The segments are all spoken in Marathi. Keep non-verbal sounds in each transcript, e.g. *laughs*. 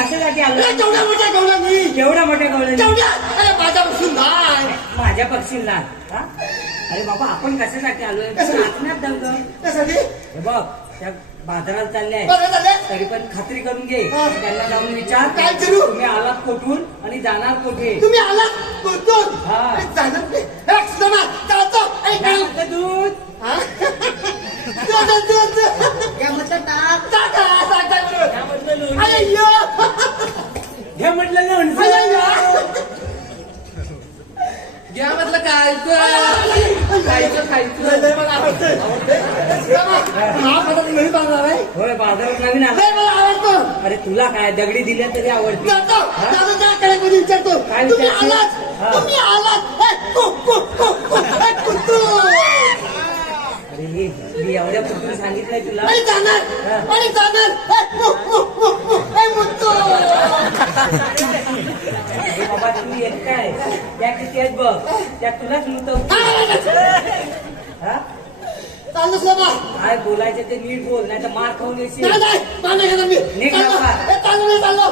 मोठ्या गवळणी केवढा मोठ्या गवळणी तेवढ्या अरे माझ्यापासून नाही माझ्या पक्षीला हा? अरे बाबा आपण कशासाठी आलोय? कशासाठी? नाचण्यात दंग त्यासाठी हे बघ त्या बाजारात चालले आहे बरं झालं तरी पण खात्री करून घे. हा. त्यांना जाऊन विचार. काय करू? तुम्ही आलात कुठून आणि जाणार कुठे? तुम्ही आलात बोलतोय हा. जाणार नाही हे, सुदामा, चालतो दूध? हा? *laughs* दूध, दूध, दूध. या म्हटलं ताक टाका, टाका बरोबर. काय म्हटलं लोणी? अय्यो. हे म्हटलं. घ्या म्हटलं खायचं खायचं. खायचं मला हा बांधणार आहे. होय बाजारात नवीन आला. लय मला आवडतो. अरे तुला काय दगडी दिल्या तरी आवडते. जातो? जातो त्या कडेमध्ये विचारतो. काय तुम्ही विचारतो? आलात? हा. तुम्ही आलात? ए, कु, कु, कु, कु, ए, कुत्तू. अरे मी एवढ्या पुढून सांगितलंय तुला. आणि जाणार. हा. आणि जाणार. ए, मु, मु, मु, ए, मुत्तू. अरे बाबा तू येत काय? त्या किती आहेत बघ. त्या तुलाच हा, चाललो सुदामा. काय बोलायचं ते नीट बोल नाही तर मार खाऊन येशील. नाही नाही मान्य घेणार मी. निघ चाललो. लवकर. ए, चाललो मी, चाललो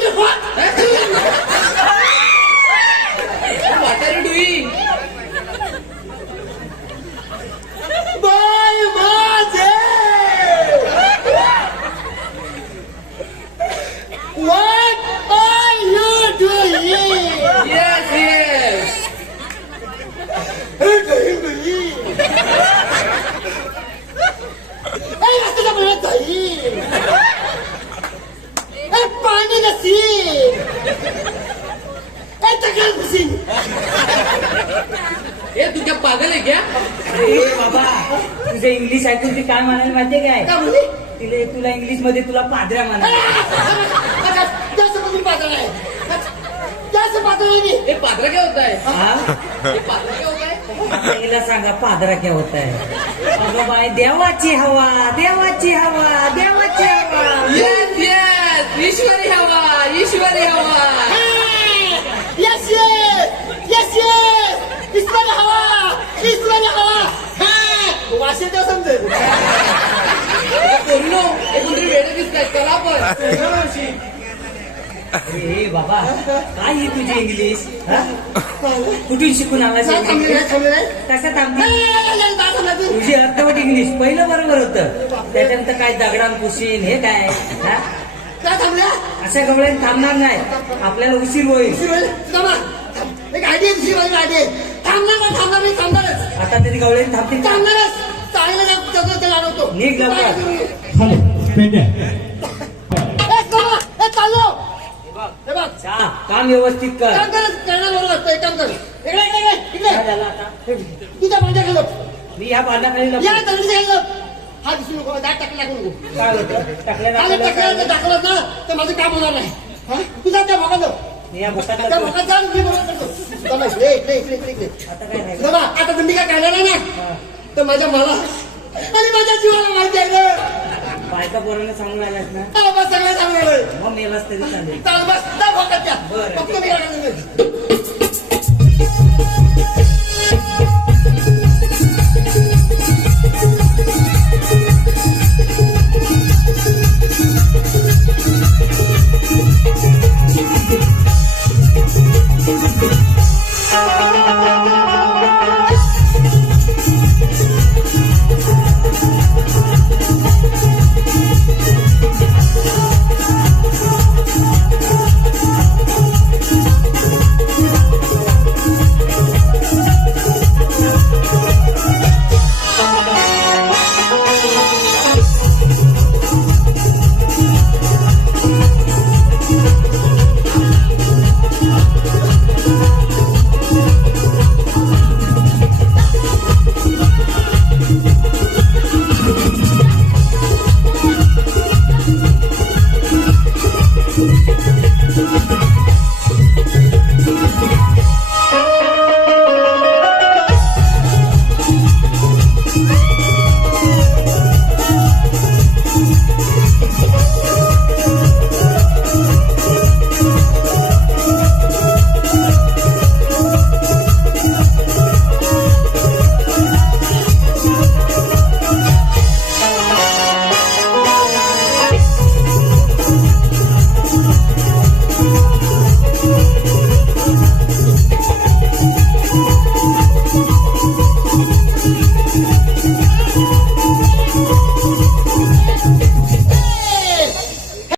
on the rock. what are you doing? My mother! What are you doing? Yes, yes. Ei, você tá morando aí! Hey, तक्रार नसील. ए तू क्या पागल आहे क्या अरे बाबा तुझं इंग्लिश ऐकून ती काय म्हणायला माहितीये काय काय म्हणली? तिले तुला इंग्लिशमध्ये तुला पादऱ्या म्हणा अच्छा, जास्त कमी पातळ आहे. जास्त पातळ आहे मी. ए पात्र क्या होता है हा ये पात्र क्या होता है आता हिला सांगा पादरा क्या होत आहे अगं बाय देवाची हवा देवाची हवा देवाची हवा येस येस ईश्वरी हवा ईश्वरी हवा yes! Yes, yes! ईश्वर हवा ईश्वर हवा हा! वाशी तर समजेल कोण हे कोणतरी वेळ दिसताय चला पण अरे बाबा काय ही तुझी इंग्लिश हा? कुठून शिकून नाही कसा थांबली. तुझी अर्धवट इंग्लिश पहिलं बरोबर होतं त्याच्यानंतर काय दगडान पुशीन हे काय? काय थांबल्या अशा गवळ्यात थांबणार नाही. आपल्याला उशीर होईल. उशीर होईल. थांबा. एक आयडिया दुसरी माझी आयडिया थांबणार नाही थांबणार नाही थांबणारच. आता तरी गवळ्यात थांबतील. का? थांबणारच. चांगलं ना त्याचं ते लावतो निघ लवकर. हॅलो पेंड्या. ए, थांबा. ए, चाललो. हे बघ. जा, काम व्यवस्थित कर. काम कर. करणार बरोबर असतं. एक काम कर. इकडे इकडे इकडे, काय इकडे झालं आता. तुझ्या भांड्या खालो मी ह्या पाण्याखाली या लपलो. दगडी खालो हा दिसू नको दाट टाकला नको. काय होतं? टाकल्या आलं टाकलं ना तर माझं काम होणार नाही. हा? तू जा त्या भागात मी त्या लपलो. भागात जा मी बरोबर करतो चला, इकडे इकडे इकडे इकडे इकडे. आता तुम्ही काय काढणार नाही ना? तर माझ्या मला आणि माझ्या जीवाला माहिती आहे ना. बायका पोरांना सांगून आल्यास ना. बस सगळं सांगणार आहे. मग मेलास तरी चालेल. चाल बस भागात त्या. फक्त मी.